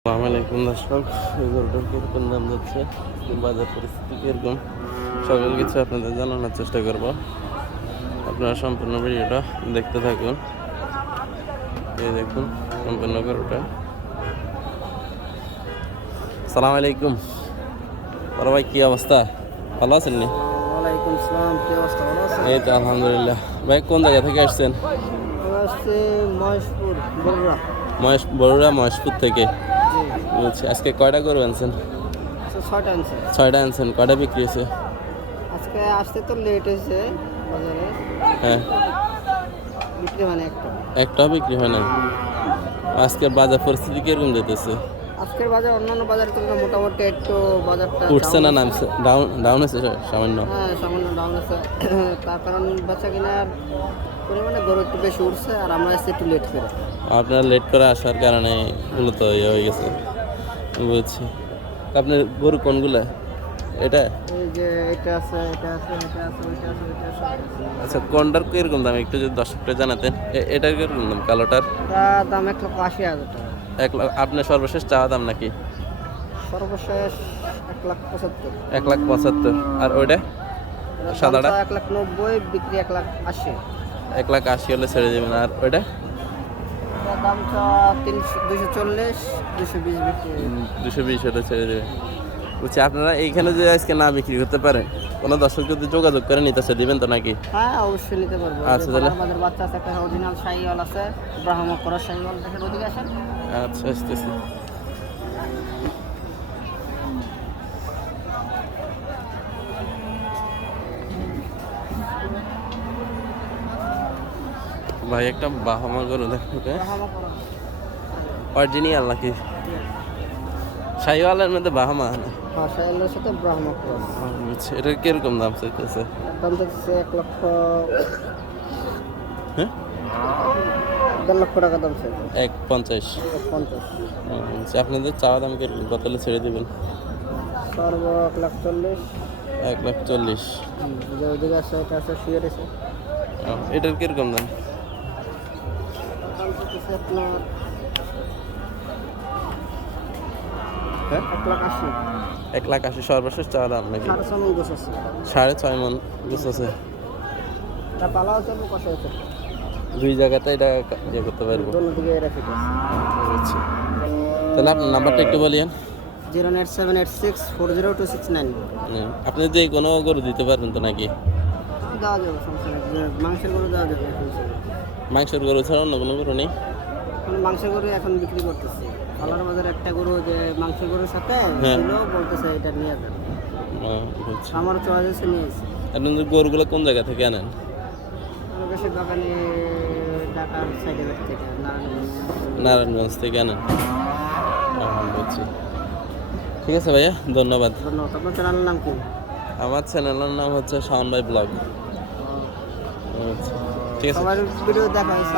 আসসালামু আলাইকুম দর্শক, এই গরুটার কিরকম দাম যাচ্ছে, বাজার পরিস্থিতি কিরকম, সকল কিছু আপনাদের জানানোর চেষ্টা করব। আপনারা সম্পূর্ণ ভিডিওটা দেখতে থাকুন। এই দেখুন সম্পূর্ণ গরুটা। আসসালামু আলাইকুম বড় ভাই, কি অবস্থা? ভালো আছেন নি? ওয়ালাইকুম আসসালাম, কি অবস্থা? ভালো আছেন? এই তো আলহামদুলিল্লাহ। ভাই কোন জায়গা থেকে আসছেন? আমি আসছি মহেশপুর, বগুড়া। বড়ুরা মহেশপুর থেকে। জি, বলছি আজকে কয়টা গরু আনছেন? ছয়টা আনছে। 6টা আনছেন। কয়টা বিক্রি হয়েছে? আজকে আসতে তো লেট হয়েছে বাজারে, হ্যাঁ, বিক্রি মানে একটা। একটাও বিক্রি হয় না। আজকের বাজার পরিস্থিতি কিরকম যেতেছে? আজকের বাজার অন্যান্য বাজারের তুলনায় মোটামুটি একটু বাজারটা উঠছে down না আছে। নামছে? ডাউন ডাউন আছে সামান্য। হ্যাঁ, সামান্য ডাউন আছে। তার কারণ বেচা কেনার পরিমাণে গরু একটু বেশি উঠছে, আর আমরা এসে একটু লেট করে। আপনার লেট করে আসার কারণে মূলত ইয়ে হয়ে গেছে। বুঝছি। তা আপনার গরু কোনগুলা? এটা? এই যে এটা আছে, এটা আছে, এটা আছে, ওইটা আছে, ওইটা আছে, ওইটা আছে। আচ্ছা, কোনটার কিরকম দাম একটু যদি দর্শকটা জানাতেন। এটার কিরকম দাম কালোটার? এটা দাম 1,80,000 টাকা। 1 লাখ আপনার সর্বশেষ চাওয়া দাম নাকি? সর্বশেষ 1,75,000। 1,75,000। আর ওইটা সাদাটা? 1,90,000, বিক্রি 1,80,000। 1,80,000 হলে ছেড়ে দেবেন। আর ওইটা? দামটা 240, 220 বিক্রি। 220 হলে ছেড়ে দেবেন। বুঝছি। আপনারা এইখানে যে আজকে না বিক্রি করতে পারেন, কোনো দর্শক যদি যোগাযোগ করে নিতেছে দিবেন তো নাকি? হ্যাঁ, অবশ্যই নিতে পারবো। আচ্ছা, তাহলে আমাদের বাচ্চা আছে, একটা অরিজিনাল শাহিওয়াল আছে, ব্রাহ্মা করা শাহিওয়াল। দেখেন ওদিকে আসেন। আচ্ছা আসতেছি। ভাই একটা বাহামা গরু দেখো। ব্রাহ্মা করা। অরিজিনাল নাকি? শাহিওয়ালের মধ্যে বাহামা না? হ্যাঁ, শাহিওয়ালের সাথে ব্রাহ্মা করা। বুঝছি। এটার কিরকম দাম চাইতেছে? দাম হচ্ছে 1,00,000, হ্যাঁ, 1.5 লক্ষ টাকা দাম চাই। 1,50,000। 1,50,000। বুঝছি। আপনাদের চাওয়া দাম কিরকম, কত হলে ছেড়ে দেবেন? সর্ব 1,40,000। 1,40,000। যে ওদিকে আছে, এটা আছে, শুয়ে রয়েছে। এটার কিরকম দাম? দাম হচ্ছে আপনার হ্যাঁ, 1,80,000। 1,80,000 সর্বশেষ চাওয়া দাম নাকি? 6.5 মণ গোছ আছে। 6.5 মণ গোছ আছে। এটা পালাও চলবে, কষা হচ্ছে। দুই জায়গাতে এটা ইয়ে করতে পারবো। দোনো দিকে এরা ফিট আছে। বুঝছি। তাহলে আপনার নাম্বারটা একটু বলিয়েন। 09786402669। আপনি যে কোনো গরু দিতে পারবেন তো নাকি? দেওয়া যাবে, সমস্যা নেই। মাংসের গরু দেওয়া যাবে এখন। মাংসের গরু ছাড়া অন্য কোনো গরু নেই? এখন মাংসের গরু এখন বিক্রি করতেছে। কালার বাজারে একটা গরু যে মাংসের গরুর সাথে হ্যাঁ। ছিল, বলতেছে এটা নিয়ে যাবে। বুঝছি। আমার চয়েস আছে, নিয়েছি। আপনাদের গরুগুলো কোন জায়গা থেকে আনেন? আমার বেশির বাগানে ঢাকার সাইডের থেকে, নারায়ণগঞ্জ থেকে আনেন। বুঝছি। ঠিক আছে ভাইয়া, ধন্যবাদ। ধন্যবাদ। আপনার চ্যানেলের নাম কি? আমার চ্যানেলের নাম হচ্ছে শাওন ভাই ব্লগ। আচ্ছা, ঠিক আছে। সবার ভিডিও দেখা হয়েছে।